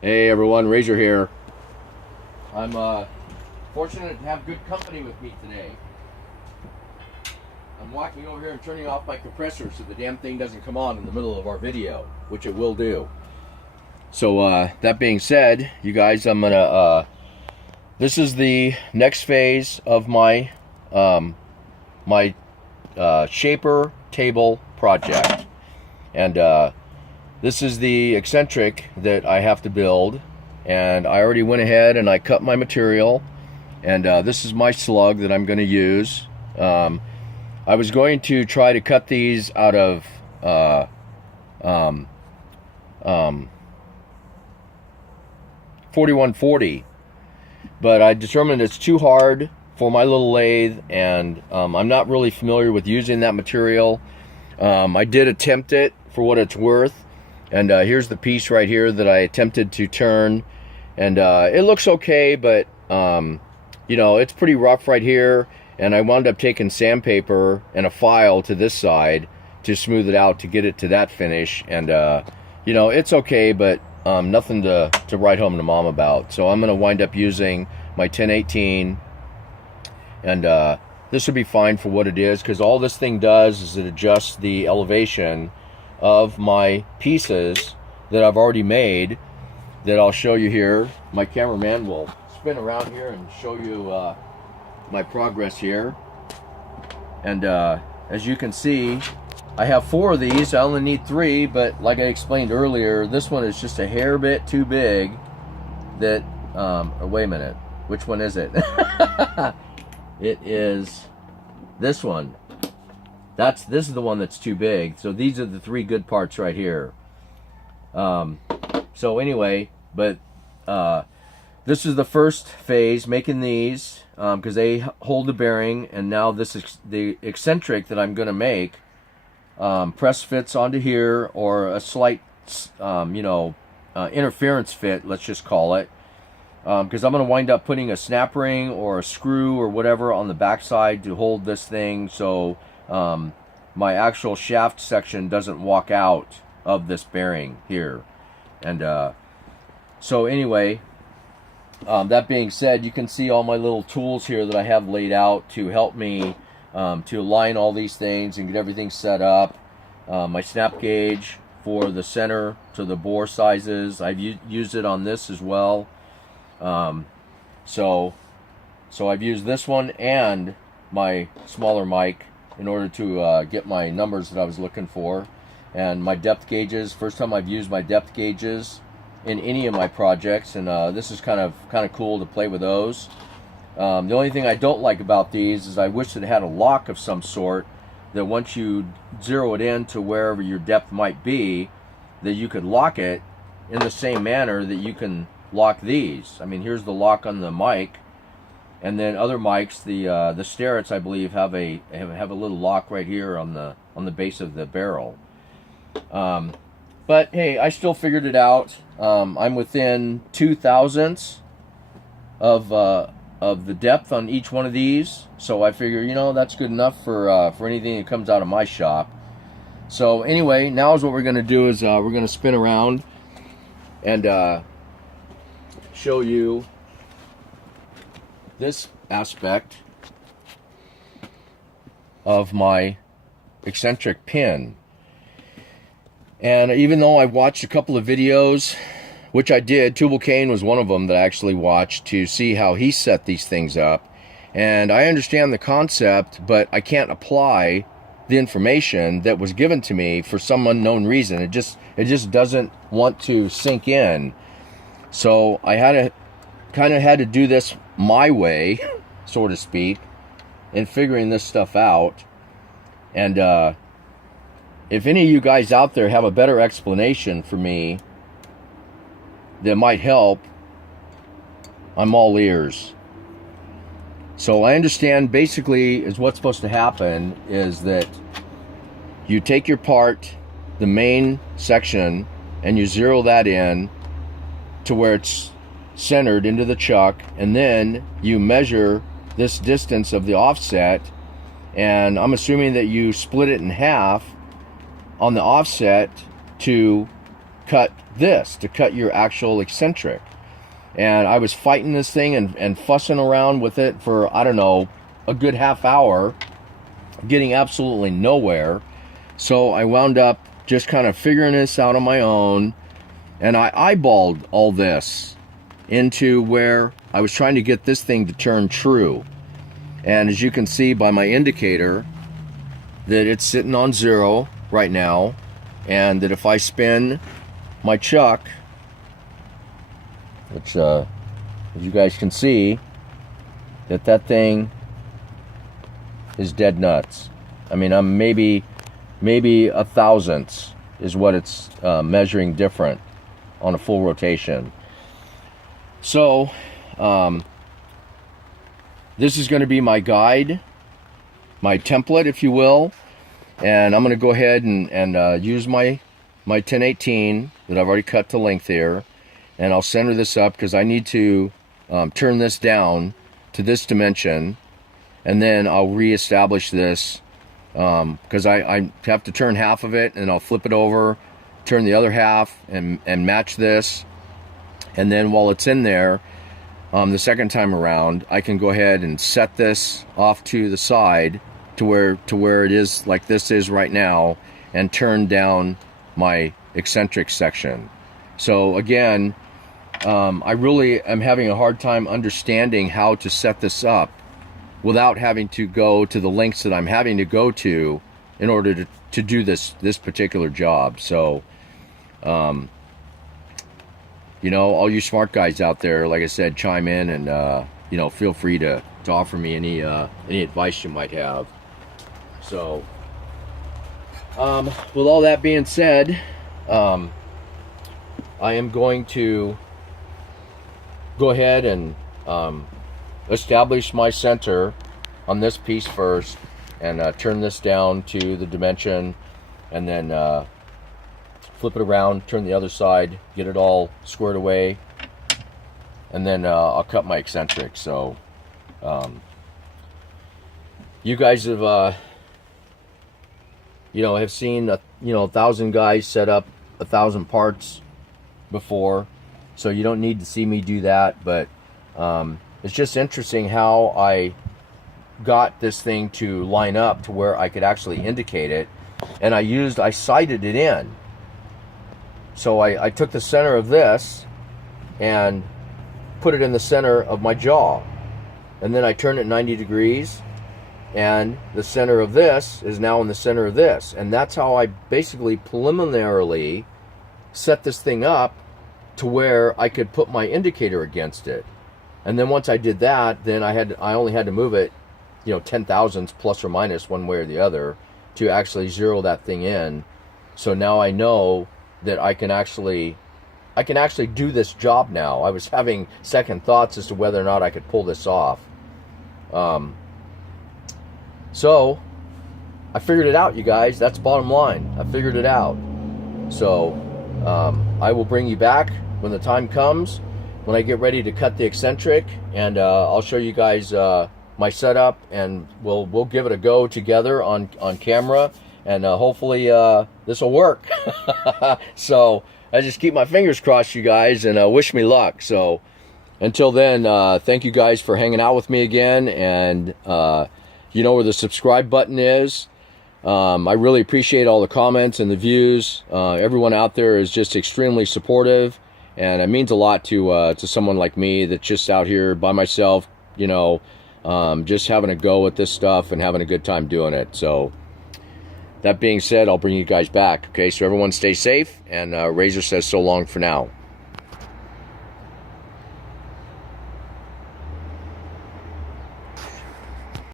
Hey everyone, Razor here. I'm fortunate to have good company with me today. I'm walking over here and turning off my compressor so the damn thing doesn't come on in the middle of our video, which it will do. So that being said, you guys, I'm gonna this is the next phase of my shaper table project, and this is the eccentric that I have to build, and I already went ahead and I cut my material, and this is my slug that I'm going to use. I was going to try to cut these out of 4140, but I determined it's too hard for my little lathe, and I'm not really familiar with using that material. I did attempt it for what it's worth, and here's the piece right here that I attempted to turn, and it looks okay, but you know, it's pretty rough right here, and I wound up taking sandpaper and a file to this side to smooth it out to get it to that finish, and you know, it's okay, but nothing to write home to mom about. So I'm going to wind up using my 1018, and this would be fine for what it is, because all this thing does is it adjusts the elevation of my pieces that I've already made, that I'll show you here. My cameraman will spin around here and show you my progress here. And as you can see, I have 4 of these. I only need 3, but like I explained earlier, this one is just a hair bit too big. That wait a minute, which one is it? It is this one. This is the one that's too big. So these are the 3 good parts right here. So anyway, but this is the first phase, making these, because they hold the bearing, and now this is the eccentric that I'm going to make. Press fits onto here, or a slight, you know, interference fit, let's just call it. Because I'm going to wind up putting a snap ring or a screw or whatever on the backside to hold this thing, so my actual shaft section doesn't walk out of this bearing here. And so anyway, that being said, you can see all my little tools here that I have laid out to help me to align all these things and get everything set up. My snap gauge for the center to the bore sizes, I've used it on this as well. So I've used this one and my smaller mic in order to get my numbers that I was looking for. And my depth gauges, first time I've used my depth gauges in any of my projects, and this is kind of cool to play with those. The only thing I don't like about these is I wish it had a lock of some sort, that once you zero it in to wherever your depth might be, that you could lock it in the same manner that you can lock these. I mean, here's the lock on the mic, and then other mics, the Starretts, I believe, have a little lock right here on the base of the barrel. But hey, I still figured it out. I'm within 0.02 of the depth on each one of these, so I figure, you know, that's good enough for anything that comes out of my shop. So anyway, now is what we're going to do is we're going to spin around and show you this aspect of my eccentric pin. And even though I've watched a couple of videos, which I did, Tubal Cain was one of them that I actually watched to see how he set these things up, and I understand the concept, but I can't apply the information that was given to me for some unknown reason. It just doesn't want to sink in. So I had to do this my way, so to speak, in figuring this stuff out. And if any of you guys out there have a better explanation for me that might help, I'm all ears. So I understand basically is what's supposed to happen is that you take your part, the main section, and you zero that in to where it's centered into the chuck, and then you measure this distance of the offset, and I'm assuming that you split it in half on the offset to cut this, to cut your actual eccentric. And I was fighting this thing and fussing around with it for, I don't know, a good half hour, getting absolutely nowhere. So I wound up just kind of figuring this out on my own, and I eyeballed all this into where I was trying to get this thing to turn true. And as you can see by my indicator, that it's sitting on 0 right now, and that if I spin my chuck, which as you guys can see, that thing is dead nuts. I mean, I'm maybe a thousandth is what it's measuring different on a full rotation. So this is going to be my guide, my template, if you will, and I'm going to go ahead and use my 1018 that I've already cut to length here, and I'll center this up because I need to turn this down to this dimension, and then I'll reestablish this because I have to turn half of it, and I'll flip it over, turn the other half, and match this, and then while it's in there, the second time around, I can go ahead and set this off to the side to where it is like this is right now, and turn down my eccentric section. So again, I really am having a hard time understanding how to set this up without having to go to the lengths that I'm having to go to in order to do this particular job. So you know, all you smart guys out there, like I said, chime in and you know, feel free to offer me any advice you might have. So with all that being said, I am going to go ahead and establish my center on this piece first, and turn this down to the dimension, and then flip it around, turn the other side, get it all squared away, and then I'll cut my eccentric. So you guys have you know, have seen 1,000 guys set up 1,000 parts before, so you don't need to see me do that. But it's just interesting how I got this thing to line up to where I could actually indicate it, and I sighted it in. So I took the center of this and put it in the center of my jaw, and then I turned it 90 degrees, and the center of this is now in the center of this, and that's how I basically preliminarily set this thing up to where I could put my indicator against it. And then once I did that, then I only had to move it, 10 thousandths plus or minus one way or the other to actually zero that thing in. So now I know that I can actually do this job now. I was having second thoughts as to whether or not I could pull this off. So I figured it out, you guys. That's bottom line. I figured it out. So I will bring you back when the time comes, when I get ready to cut the eccentric, and I'll show you guys my setup, and we'll give it a go together on camera, and hopefully this will work. So I just keep my fingers crossed, you guys, and wish me luck. So until then, thank you guys for hanging out with me again, and you know where the subscribe button is. I really appreciate all the comments and the views. Everyone out there is just extremely supportive, and it means a lot to someone like me that's just out here by myself, just having a go at this stuff and having a good time doing it. So that being said, I'll bring you guys back. Okay, so everyone stay safe, and Razor says so long for now.